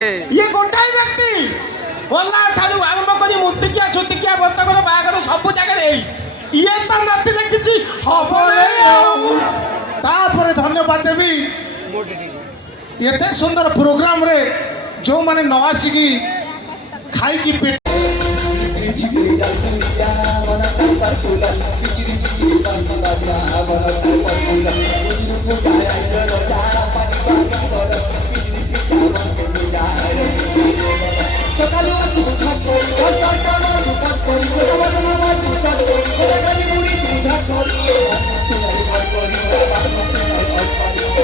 ଇଏ ଗୋଟାଏ ବ୍ୟକ୍ତି ଗଲା ଠାରୁ ଆରମ୍ଭ କରି ମୂର୍ତ୍ତିକିଆ ଛୁତିକିଆ ବର୍ତ୍ତମାନ ବାହାଘର ସବୁ ଜାଗାରେ ଏଇ ଇଏ ତ ନଥିଲେ କିଛି ହବ ନାହିଁ। ତାପରେ ଧନ୍ୟବାଦ ଦେବି ଏତେ ସୁନ୍ଦର ପ୍ରୋଗ୍ରାମରେ ଯେଉଁମାନେ ନ ଆସିକି ଖାଇକି ପେଟ সকালে তুই ঝাট করি সাসামা দুপাত করি সমাজনা মাটি সব করি করে গালি মুড়ি তুই ঝাট করি সোনালি মার করি বাবা মার করি